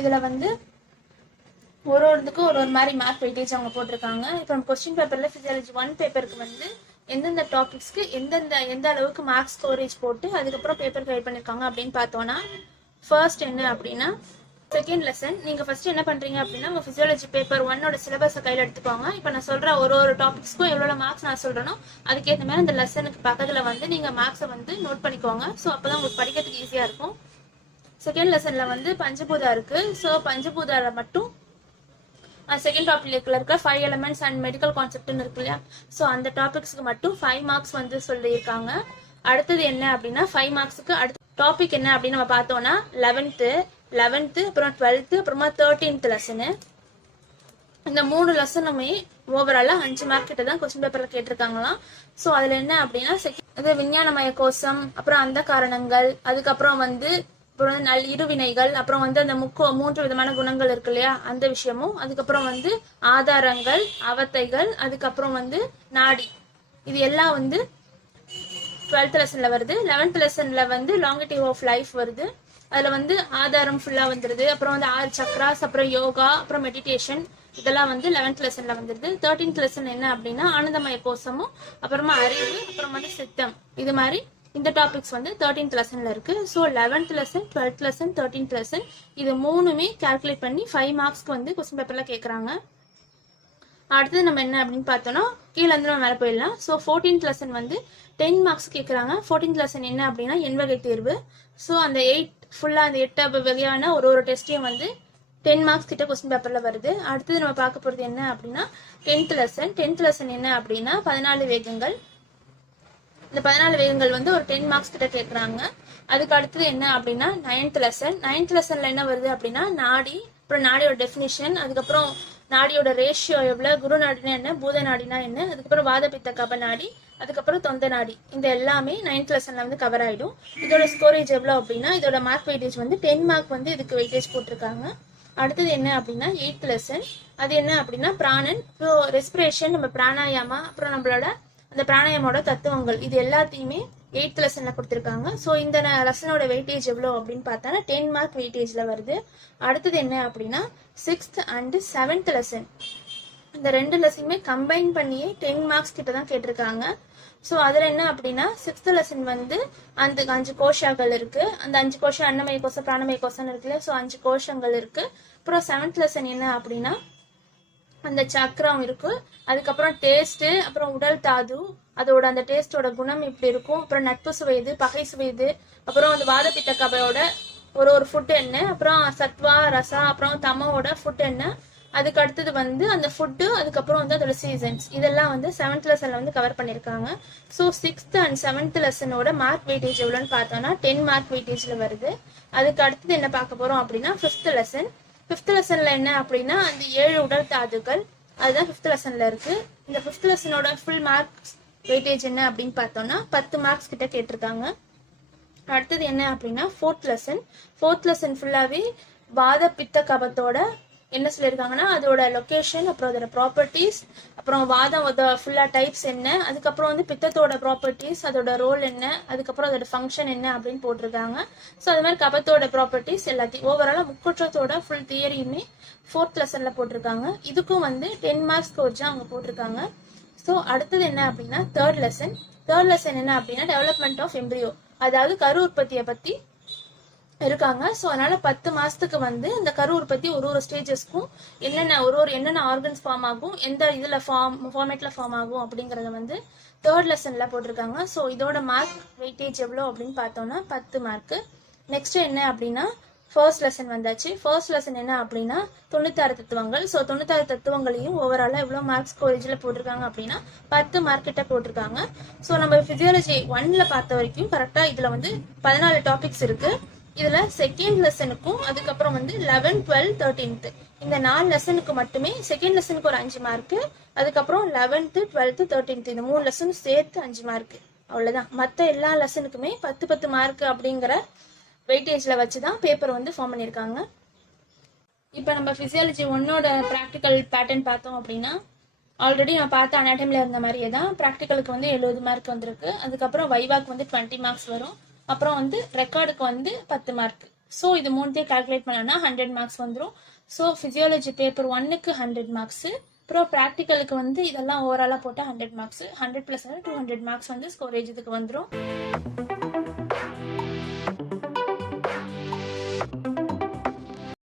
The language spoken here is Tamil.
இதில் வந்து ஒரு ஒருத்துக்கும் ஒரு ஒரு மாதிரி மார்க் வெயிட்டேஜ் அவங்க போட்டிருக்காங்க. இப்போ நம்ம கொஸ்டின் பேப்பரில் ஃபிசியாலஜி 1 பேப்பருக்கு வந்து எந்தெந்த டாபிக்ஸ்க்கு எந்த அளவுக்கு மார்க் ஸ்டோரேஜ் போட்டு அதுக்கப்புறம் பேப்பர் கைட் பண்ணியிருக்காங்க அப்படின்னு பார்த்தோன்னா, ஃபர்ஸ்ட் என்ன அப்படின்னா செகண்ட் லெசன். நீங்கள் ஃபர்ஸ்ட் என்ன பண்ணுறீங்க அப்படின்னா உங்கள் ஃபிசியாலஜி பேப்பர் 1ஓட சிலபஸை கையில் எடுத்துக்கோங்க. இப்போ நான் சொல்கிற ஒரு ஒரு டாபிக்ஸ்க்கும் எவ்வளோ மார்க்ஸ் நான் சொல்கிறேனோ அதுக்கேற்ற மாதிரி அந்த லெசனுக்கு பக்கத்தில் வந்து நீங்கள் மார்க்ஸை வந்து நோட் பண்ணிக்கோங்க. ஸோ அப்போ தான் உங்களுக்கு படிக்கிறதுக்கு ஈஸியாக இருக்கும். செகண்ட் லெசனில் வந்து பஞ்சபூதா இருக்குது. ஸோ பஞ்சபூதாவில் மட்டும் செகண்ட் டாபிக்ல இருக்க 5 எலிமெண்ட்ஸ் அண்ட் மெடிக்கல் கான்செப்ட்னு இருக்கு இல்லையா, ஸோ அந்த டாபிக்ஸ்க்கு மட்டும் 5 மார்க்ஸ் வந்து சொல்லியிருக்காங்க. அடுத்தது என்ன அப்படின்னா 5 மார்க்ஸுக்கு அடுத்த டாபிக் என்ன அப்படின்னு நம்ம பார்த்தோம்னா 11th அப்புறம் 12th அப்புறமா 13th லெசனு. இந்த 3 லெசனுமே ஓவராலாக 5 மார்க் கிட்ட தான் கொஸ்டின் பேப்பரில் கேட்டிருக்காங்களாம். ஸோ அதில் என்ன அப்படின்னா இது விஞ்ஞானமய கோஷம், அப்புறம் அந்த காரணங்கள், அதுக்கப்புறம் வந்து அப்புறம் இருவினைகள், அப்புறம் வந்து அந்த 3 விதமான குணங்கள் இருக்கு இல்லையா அந்த விஷயமும், அதுக்கப்புறம் வந்து ஆதாரங்கள், அவத்தைகள், அதுக்கப்புறம் வந்து நாடி, இது எல்லாம் வந்து 12th லெசன்ல வருது. 11th லெசன்ல வந்து லாங்கிட்டிவ் ஆஃப் லைஃப் வருது. அதில் வந்து ஆதாரம் ஃபுல்லாக வந்துடுது. அப்புறம் வந்து 6 சக்ராஸ், அப்புறம் யோகா, அப்புறம் மெடிடேஷன், இதெல்லாம் வந்து 11th லெசன்ல வந்துடுது. 13th லெசன் என்ன அப்படின்னா ஆனந்தமய கோஷமும், அப்புறமா அறிவு, அப்புறம் வந்து சித்தம், இது மாதிரி இந்த டாபிக்ஸ் வந்து 13th லெசன்ல இருக்கு. So 11th lesson, 12th lesson, 13th lesson இது மூணுமே கால்குலேட் பண்ணி 5 மார்க்ஸ்க்கு வந்து கொஸ்டின் பேப்பர்ல கேட்குறாங்க. அடுத்தது நம்ம என்ன அப்படின்னு பார்த்தோம்னா கீழே இருந்து நம்ம மேலே போயிடலாம். ஸோ 14th லெசன் வந்து 10 மார்க்ஸ் கேட்குறாங்க. 14th லெசன் என்ன அப்படின்னா எண்வகை தேர்வு. ஸோ அந்த 8 வகையான ஒரு டெஸ்ட்டையும் வந்து 10 மார்க்ஸ் கிட்ட கொஸ்டின் பேப்பர்ல வருது. அடுத்தது நம்ம பார்க்க போகிறது என்ன அப்படின்னா 10th லெசன் என்ன அப்படின்னா 14 வேகங்கள். இந்த 14 வேகங்கள் வந்து ஒரு 10 மார்க்ஸ் கிட்ட கேட்குறாங்க. அதுக்கு அடுத்தது என்ன அப்படின்னா 9th லெசன்ல என்ன வருது அப்படின்னா நாடி, அப்புறம் நாடியோட டெஃபினிஷன், அதுக்கப்புறம் நாடியோட ரேஷியோ எவ்வளோ, குரு நாடினா என்ன, பூத நாடினா என்ன, அதுக்கப்புறம் வாதபித்த கப நாடி, அதுக்கப்புறம் தொந்த நாடி, இந்த எல்லாமே 9th லெசன்ல வந்து கவர் ஆகிடும். இதோட ஸ்கோரேஜ் எவ்வளோ அப்படின்னா இதோட மார்க் வெயிட்டேஜ் வந்து 10 மார்க் வந்து இதுக்கு வெயிட்டேஜ் போட்டிருக்காங்க. அடுத்தது என்ன அப்படின்னா 8th லெசன். அது என்ன அப்படின்னா பிராணன், அப்புறம் ரெஸ்பிரேஷன், நம்ம பிராணாயாமா, அப்புறம் நம்மளோட அந்த பிராணாயாமோட தத்துவங்கள், இது எல்லாத்தையுமே 8th லெசன்ல கொடுத்துருக்காங்க. ஸோ இந்த லெசனோட வெயிட்டேஜ் எவ்வளோ அப்படின்னு பார்த்தா 10 மார்க் வெயிட்டேஜ்ல வருது. அடுத்தது என்ன அப்படின்னா 6th and 7th லெசன். இந்த 2 லெசனுமே கம்பைன் பண்ணியே 10 மார்க்ஸ் கிட்ட தான் கேட்டிருக்காங்க. ஸோ அதில் என்ன அப்படின்னா 6th லெசன் வந்து அந்த 5 கோஷங்கள் இருக்கு. அந்த 5 கோஷம் அன்னமய கோஷம், பிராணமய கோஷம் இருக்குல்ல, ஸோ 5 கோஷங்கள் இருக்கு. அப்புறம் 7th லெசன் என்ன அப்படின்னா அந்த சக்கரம் இருக்கு. அதுக்கப்புறம் டேஸ்ட், அப்புறம் உடல் தாது, அதோட அந்த டேஸ்டோட குணம் இப்படி இருக்கும். அப்புறம் நட்பு சுவைது, பகை சுவைது, அப்புறம் அந்த வாதப்பித்த கபையோட ஒரு ஃபுட் என்ன, அப்புறம் சத்வா ரசா, அப்புறம் தமோட ஃபுட் என்ன, அதுக்கு அடுத்தது வந்து அந்த ஃபுட்டு, அதுக்கப்புறம் வந்து அதோட சீசன்ஸ், இதெல்லாம் வந்து 7th லெசன்ல வந்து கவர் பண்ணியிருக்காங்க. ஸோ 6th and 7th லெசனோட மார்க் வெயிட்டேஜ் எவ்வளோன்னு பார்த்தோம்னா 10 மார்க் வெயிட்டேஜ்ல வருது. அதுக்கு அடுத்தது என்ன பார்க்க போறோம் அப்படின்னா 5th லெசன். 5th லெசன்ல என்ன அப்படின்னா அந்த 7 உடல் தாதுக்கள், அதுதான் 5th லெசன்ல இருக்கு. இந்த 5th லெசனோட ஃபுல் மார்க்ஸ் வெயிட்டேஜ் என்ன அப்படின்னு பார்த்தோம்னா 10 மார்க்ஸ் கிட்ட கேட்டிருக்காங்க. அடுத்தது என்ன அப்படின்னா 4th லெசன் ஃபுல்லாவே வாத பித்த கபத்தோட என்ன சொல்லியிருக்காங்கன்னா அதோட லொக்கேஷன், அப்புறம் அதோட ப்ராப்பர்ட்டிஸ், அப்புறம் வாதம் ஃபுல்லா டைப்ஸ் என்ன, அதுக்கப்புறம் வந்து பித்தத்தோட ப்ராப்பர்ட்டிஸ், அதோட ரோல் என்ன, அதுக்கப்புறம் அதோட ஃபங்க்ஷன் என்ன அப்படின்னு போட்டிருக்காங்க. ஸோ அது மாதிரி கபத்தோட ப்ராப்பர்ட்டிஸ் எல்லாத்தையும் ஓவராலாக முக்குற்றத்தோட ஃபுல் தியரியுமே 4th லெசன்ல போட்டிருக்காங்க. இதுக்கும் வந்து 10 மார்க்ஸ் கோர்ஸ் அவங்க போட்டிருக்காங்க. ஸோ அடுத்தது என்ன அப்படின்னா 3rd லெசன் என்ன அப்படின்னா டெவலப்மெண்ட் ஆஃப் எம்ப்ரியோ, அதாவது கரு உற்பத்தியை பத்தி இருக்காங்க. ஸோ அதனால 10 மாசத்துக்கு வந்து இந்த கரு உற்பத்தி ஒரு ஸ்டேஜஸ்க்கும் என்னென்ன ஆர்கன்ஸ் ஃபார்ம் ஆகும், எந்த இதுல ஃபார்மேட்ல ஃபார்ம் ஆகும் அப்படிங்கறத வந்து 3rd லெசன்ல போட்டிருக்காங்க. ஸோ இதோட மார்க் வெயிட்டேஜ் எவ்வளோ அப்படின்னு பார்த்தோம்னா 10 மார்க். நெக்ஸ்ட் என்ன அப்படின்னா ஃபர்ஸ்ட் லெசன் வந்தாச்சு. ஃபர்ஸ்ட் லெசன் என்ன அப்படின்னா 96 தத்துவங்கள். ஸோ 96 தத்துவங்களையும் ஓவராலாக எவ்வளோ மார்க்ஸ் ஸ்கோரேஜில் போட்டிருக்காங்க அப்படின்னா 10 மார்க் கிட்ட போட்டிருக்காங்க. ஸோ நம்ம ஃபிசியாலஜி 1ல பார்த்த வரைக்கும் கரெக்டாக இதில் வந்து 14 டாபிக்ஸ் இருக்கு. இதில் செகண்ட் லெசனுக்கும் அதுக்கப்புறம் வந்து 11, 12, 13th இந்த 4 லெசனுக்கு மட்டுமே செகண்ட் லெசனுக்கு ஒரு 5 மார்க்கு, அதுக்கப்புறம் 11th, 12th, 13th இந்த 3 லெசனும் சேர்த்து 5 மார்க்கு, அவ்வளோதான். மற்ற எல்லா லெசனுக்குமே 10 மார்க்கு அப்படிங்கிற வெயிட்டேஜில் வச்சு தான் பேப்பர் வந்து ஃபார்ம் பண்ணியிருக்காங்க. இப்போ நம்ம ஃபிசியாலஜி 1ஓட ப்ராக்டிக்கல் பேட்டர்ன் பார்த்தோம் அப்படின்னா ஆல்ரெடி நான் பார்த்த அனாட்டமியில் இருந்த மாதிரியே தான் ப்ராக்டிக்கலுக்கு வந்து 70 மார்க் வந்திருக்கு. அதுக்கப்புறம் வைவாக்கு வந்து 20 மார்க்ஸ் வரும். அப்புறம் வந்து ரெக்கார்டுக்கு வந்து 10 மார்க். ஸோ இது மூணுத்தையும் கால்குலேட் பண்ணோன்னா 100 மார்க்ஸ் வந்துடும். ஸோ ஃபிசியாலஜி பேப்பர் 1க்கு 100 மார்க்ஸு, அப்புறம் ப்ராக்டிக்கலுக்கு வந்து இதெல்லாம் ஓவராலாக போட்டால் 100 மார்க்ஸு, 100 + 200 மார்க்ஸ் வந்து ஸ்கோரேஜ் இதுக்கு வந்துடும்.